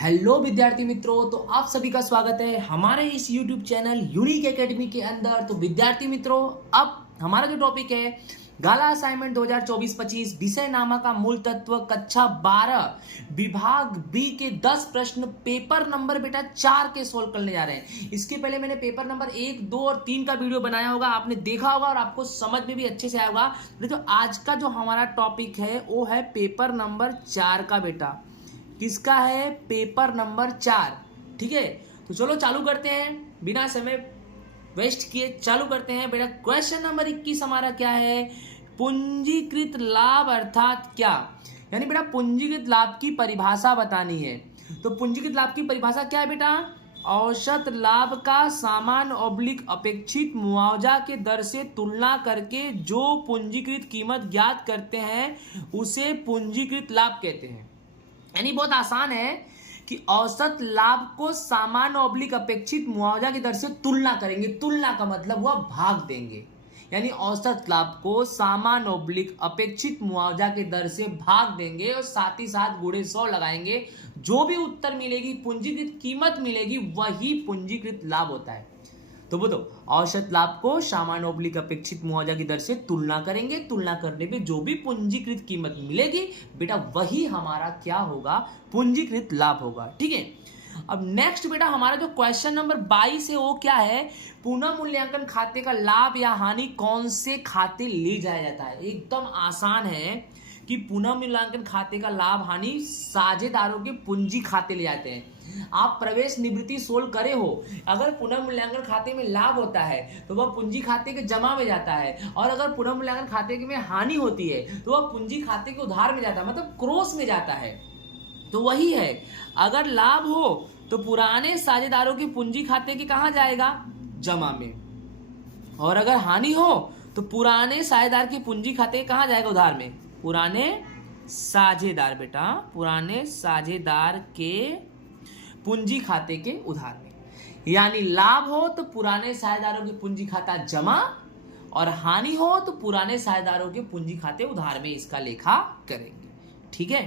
Hello विद्यार्थी मित्रों, तो आप सभी का स्वागत है हमारे इस YouTube चैनल यूनिक एकेडमी के अंदर। तो विद्यार्थी मित्रों, अब हमारा जो टॉपिक है गाला असाइनमेंट 2024-25 विषय नामा का मूल तत्व कक्षा 12 विभाग बी के 10 प्रश्न पेपर नंबर बेटा 4 के सोल्व करने जा रहे हैं। इसके पहले मैंने पेपर नंबर 1, 2 और 3 का वीडियो बनाया होगा, आपने देखा होगा और आपको समझ में भी अच्छे से आया होगा। तो आज का जो हमारा टॉपिक है वो है पेपर नंबर 4 का बेटा। किसका है? Paper number 4। ठीक है, तो चलो चालू करते हैं, बिना समय वेस्ट किए चालू करते हैं बेटा। क्वेश्चन नंबर 21 हमारा क्या है? पूंजीकृत लाभ अर्थात क्या? यानी बेटा पूंजीकृत लाभ की परिभाषा बतानी है। तो पूंजीकृत लाभ की परिभाषा क्या है बेटा? औसत लाभ का सामान्य ऑब्लिक अपेक्षित मुआवजा के दर से तुलना करके जो पूंजीकृत कीमत ज्ञात करते हैं उसे पूंजीकृत लाभ कहते हैं। यानी बहुत आसान है कि औसत लाभ को सामान्य ऑब्लिक अपेक्षित मुआवजा की दर से तुलना करेंगे। तुलना का मतलब हुआ भाग देंगे, यानी औसत लाभ को सामान्य ऑब्लिक अपेक्षित मुआवजा की दर से भाग देंगे और साथ ही साथ गुणे 100 लगाएंगे। जो भी उत्तर मिलेगी, पूंजीकृत कीमत मिलेगी, वही पूंजीकृत लाभ होता है। तो बोलो, औसत लाभ को सामान्य ऑब्लिक अपेक्षित मुआवजा की दर से तुलना करेंगे। तुलना करने पे जो भी पूंजीकृत कीमत मिलेगी बेटा, वही हमारा क्या होगा? पूंजीकृत लाभ होगा। ठीक है, अब नेक्स्ट बेटा हमारा जो क्वेश्चन नंबर 22 है वो क्या है? पुनः मूल्यांकन खाते का लाभ या हानि कौन से खाते ले जाया जाता है? एकदम आसान है कि पुनः मूल्यांकन खाते का लाभ हानि साझेदारों के पूंजी खाते ले जाते हैं। आप प्रवेश निवृत्ति सोल्व करे हो, अगर पुनः मूल्यांकन खाते में लाभ होता है तो वह पूंजी खाते के जमा में जाता है, और अगर पुनः मूल्यांकन खाते में हानि होती है तो वह पूंजी खाते के उधार में जाता है, मतलब क्रॉस में जाता है। तो वही है, अगर लाभ हो तो पुराने साझेदारों के पूंजी खाते के कहां जाएगा? जमा में। और अगर हानि हो तो पुराने साझेदार के पूंजी खाते कहां जाएगा? उधार में। पुराने साझेदार बेटा, पुराने साझेदार के पूंजी खाते के उधार में। यानी लाभ हो तो पुराने साझेदारों के पूंजी खाता जमा, और हानि हो तो पुराने साझेदारों के पूंजी खाते उधार में। इसका लेखा करेंगे। ठीक है,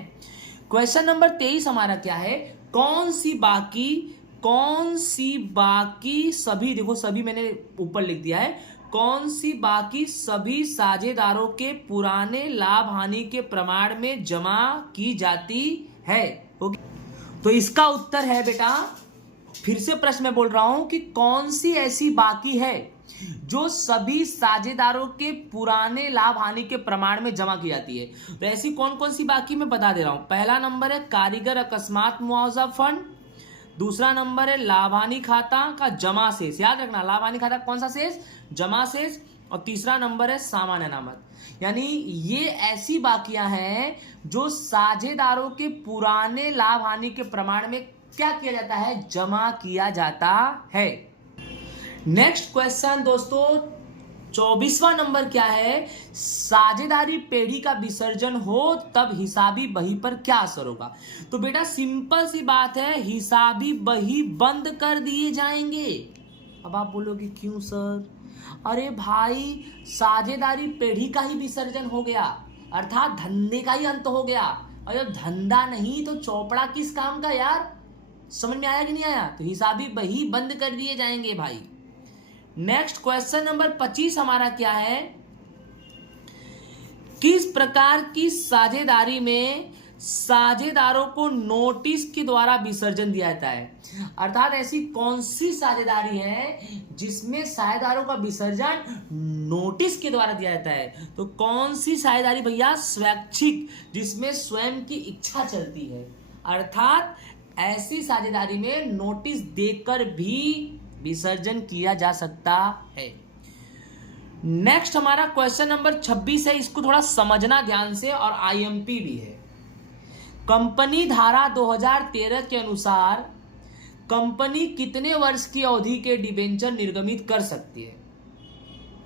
क्वेश्चन नंबर 23 हमारा क्या है? कौन सी बाकी सभी, देखो सभी मैंने ऊपर लिख दिया है, कौन सी बाकी सभी साझेदारों के पुराने लाभ हानि के प्रमाण में जमा की जाती है? तो इसका उत्तर है बेटा, फिर से प्रश्न में बोल रहा हूं कि कौन सी ऐसी बाकी है जो सभी साझेदारों के पुराने लाभ हानि के प्रमाण में जमा की जाती है। तो ऐसी कौन कौन सी बाकी मैं बता दे रहा हूं। पहला नंबर है कारीगर अकस्मात मुआवजा फंड, दूसरा नंबर है लाभ हानि खाता का जमा शेष। याद रखना, लाभ हानि खाता कौन सा शेष? जमा शेष। और तीसरा नंबर है सामान्य अनामत। यानी ये ऐसी बाकियां हैं जो साझेदारों के पुराने लाभ हानि के प्रमाण में क्या किया जाता है? जमा किया जाता है। नेक्स्ट क्वेश्चन दोस्तों, 24वां नंबर क्या है? साझेदारी पेढ़ी का विसर्जन हो तब हिसाबी बही पर क्या असर होगा? तो बेटा सिंपल सी बात है, हिसाबी बही बंद कर दिए जाएंगे। अब आप बोलोगे क्यों सर? अरे भाई, साझेदारी पेढ़ी का ही विसर्जन हो गया, अर्थात धंधे का ही अंत हो गया। और जब धंधा नहीं तो चौपड़ा किस काम का यार? समझ में आया कि नहीं आया? तो हिसाबी बही बंद कर दिए जाएंगे भाई। नेक्स्ट क्वेश्चन नंबर 25 हमारा क्या है? किस प्रकार की साझेदारी में साझेदारों को नोटिस के द्वारा विसर्जन दिया जाता है? अर्थात ऐसी कौन सी साझेदारी है जिसमें साझेदारों का विसर्जन नोटिस के द्वारा दिया जाता है? तो कौन सी साझेदारी भैया? स्वैच्छिक, जिसमें स्वयं की इच्छा चलती है। अर्थात ऐसी साझेदारी में नोटिस देकर भी विसर्जन किया जा सकता है। नेक्स्ट हमारा क्वेश्चन नंबर 26 है, इसको थोड़ा समझना ध्यान से, और आईएमपी भी है। कंपनी धारा 2013 के अनुसार कंपनी कितने वर्ष की अवधि के डिबेंचर निर्गमित कर सकती है?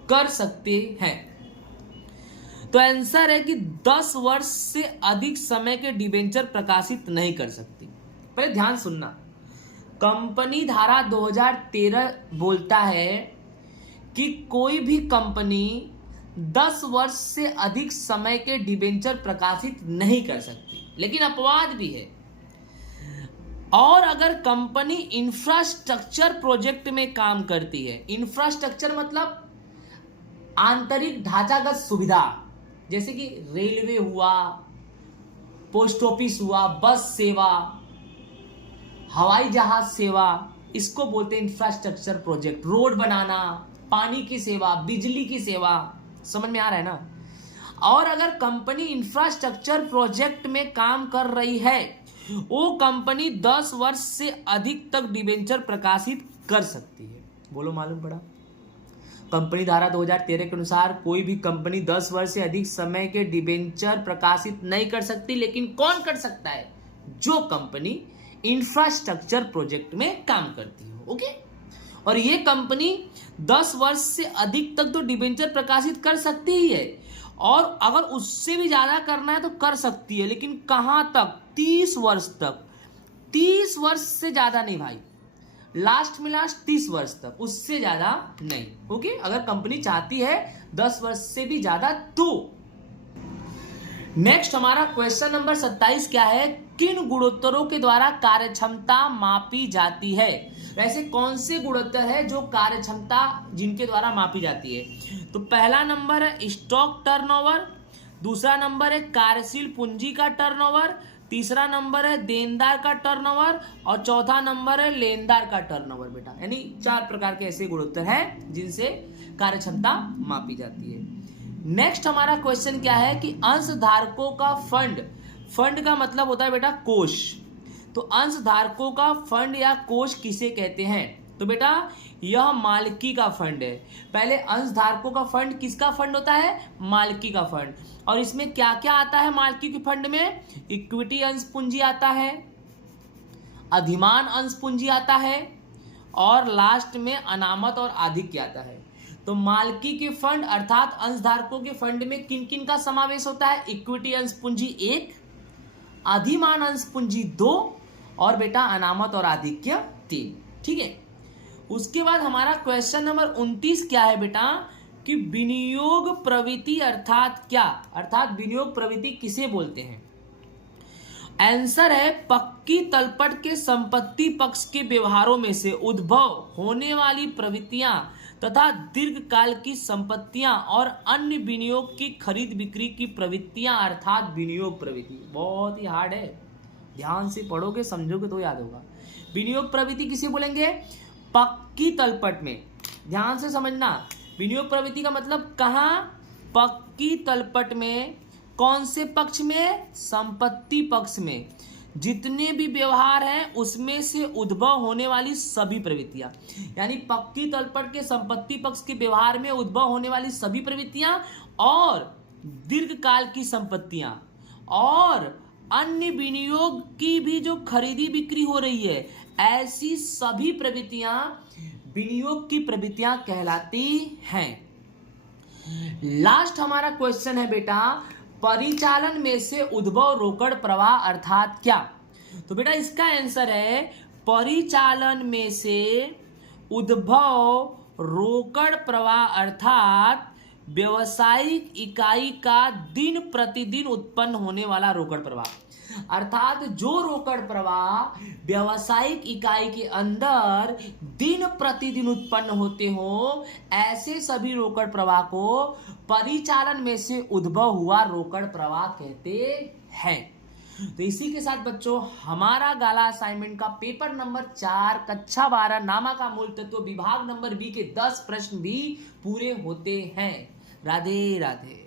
कर सकते हैं। तो आंसर है कि 10 वर्ष से अधिक समय के डिबेंचर प्रकाशित नहीं कर सकती। पहले ध्यान सुनना, कंपनी धारा 2013 बोलता है कि कोई भी कंपनी 10 वर्ष से अधिक समय के डिबेंचर प्रकाशित नहीं कर सकती। लेकिन अपवाद भी है, और अगर कंपनी इंफ्रास्ट्रक्चर प्रोजेक्ट में काम करती है, इंफ्रास्ट्रक्चर मतलब आंतरिक ढांचागत सुविधा, जैसे कि रेलवे हुआ, पोस्ट ऑफिस हुआ, बस सेवा, हवाई जहाज सेवा, इसको बोलते हैं इंफ्रास्ट्रक्चर प्रोजेक्ट। रोड बनाना, पानी की सेवा, बिजली की सेवा, समझ में आ रहा है ना। और अगर कंपनी इंफ्रास्ट्रक्चर प्रोजेक्ट में काम कर रही है, वो कंपनी 10 वर्ष से अधिक तक डिबेंचर प्रकाशित कर सकती है। बोलो मालूम पड़ा। कंपनी धारा 2013 के अनुसार कोई भी कंपनी 10 वर्ष से अधिक समय के डिबेंचर प्रकाशित नहीं कर सकती, लेकिन कौन कर सकता है? जो कंपनी इंफ्रास्ट्रक्चर प्रोजेक्ट में काम करती हो। ओके, और ये कंपनी 10 वर्ष से अधिक तक तो डिबेंचर प्रकाशित कर सकती ही है, और अगर उससे भी ज्यादा करना है तो कर सकती है, लेकिन कहां तक? 30 वर्ष तक। 30 वर्ष से ज्यादा नहीं भाई, लास्ट में लास्ट 30 वर्ष तक, उससे ज्यादा नहीं। ओके, अगर कंपनी चाहती है 10 वर्ष से भी ज्यादा तो। नेक्स्ट हमारा क्वेश्चन नंबर 27 क्या है? किन गुणोत्तरों के द्वारा कार्यक्षमता मापी जाती है? वैसे कौन से गुणोत्तर है जो कार्यक्षमता जिनके द्वारा मापी जाती है? तो पहला नंबर है स्टॉक टर्नओवर, दूसरा नंबर है कार्यशील पूंजी का टर्नओवर, तीसरा नंबर है देनदार का टर्नओवर, और चौथा नंबर है लेनदार का टर्नओवर। बेटा, यानी 4 प्रकार के ऐसे गुणोत्तर हैं जिनसे कार्यक्षमता मापी जाती है। नेक्स्ट हमारा क्वेश्चन क्या है कि अंशधारकों का फंड, फंड का मतलब होता है बेटा कोष, तो अंशधारकों का फंड या कोष किसे कहते हैं? तो बेटा यह मालिकी का फंड है। पहले अंशधारकों का फंड किसका फंड होता है? मालिकी का फंड। और इसमें क्या क्या आता है मालिकी के फंड में? इक्विटी अंश पूंजी आता है, अधिमान अंश पूंजी आता है, और लास्ट में अनामत और आधिक्य आता है। तो मालिकी के फंड अर्थात अंशधारकों के फंड में किन किन का समावेश होता है? इक्विटी अंश पूंजी 1, अधिमान अंश पूंजी 2, और बेटा अनामत और आधिक्य 3। ठीक है, उसके बाद हमारा क्वेश्चन नंबर 29 क्या है बेटा कि विनियोग प्रवृत्ति अर्थात क्या? अर्थात विनियोग प्रवृत्ति किसे बोलते हैं? आंसर है पक्की तलपट के संपत्ति पक्ष के व्यवहारों में से उद्भव होने वाली प्रवृत्तियां तथा दीर्घकाल की संपत्तियां और अन्य विनियोग की खरीद बिक्री की प्रवृत्तियां अर्थात विनियोग प्रवृत्ति। बहुत ही हार्ड है, ध्यान से पढ़ोगे समझोगे तो याद होगा। विनियोग प्रवृत्ति किसे बोलेंगे? पक्की तलपट में, ध्यान से समझना। विनियोग प्रवृत्ति का मतलब कहां? पक्की तलपट में। कौन से पक्ष में? संपत्ति पक्ष में। जितने भी व्यवहार हैं उसमें से उद्भव होने वाली सभी प्रवृत्तियां, यानी पक्की तलपट के संपत्ति पक्ष के व्यवहार में उद्भव होने वाली सभी प्रवृत्तियां और दीर्घकाल की संपत्तियां और अन्य विनियोग की भी जो खरीदी बिक्री हो रही है, ऐसी सभी प्रवृत्तियां विनियोग की प्रवृत्तियां कहलाती हैं। लास्ट हमारा क्वेश्चन है बेटा परिचालन में से उद्भव रोकड़ प्रवाह अर्थात क्या? तो बेटा इसका आंसर है परिचालन में से उद्भव रोकड़ प्रवाह अर्थात व्यवसायिक इकाई का दिन प्रतिदिन उत्पन्न होने वाला रोकड़ प्रवाह। अर्थात जो रोकड़ प्रवाह व्यवसायिक इकाई के अंदर दिन प्रतिदिन उत्पन्न होते हो, ऐसे सभी रोकड़ प्रवाह को परिचालन में से उद्भव हुआ रोकड़ प्रवाह कहते हैं। तो इसी के साथ बच्चों हमारा गाला असाइनमेंट का पेपर नंबर 4 कक्षा 12 नामा का मूल तत्व विभाग नंबर बी के 10 प्रश्न भी पूरे होते हैं। राधे राधे।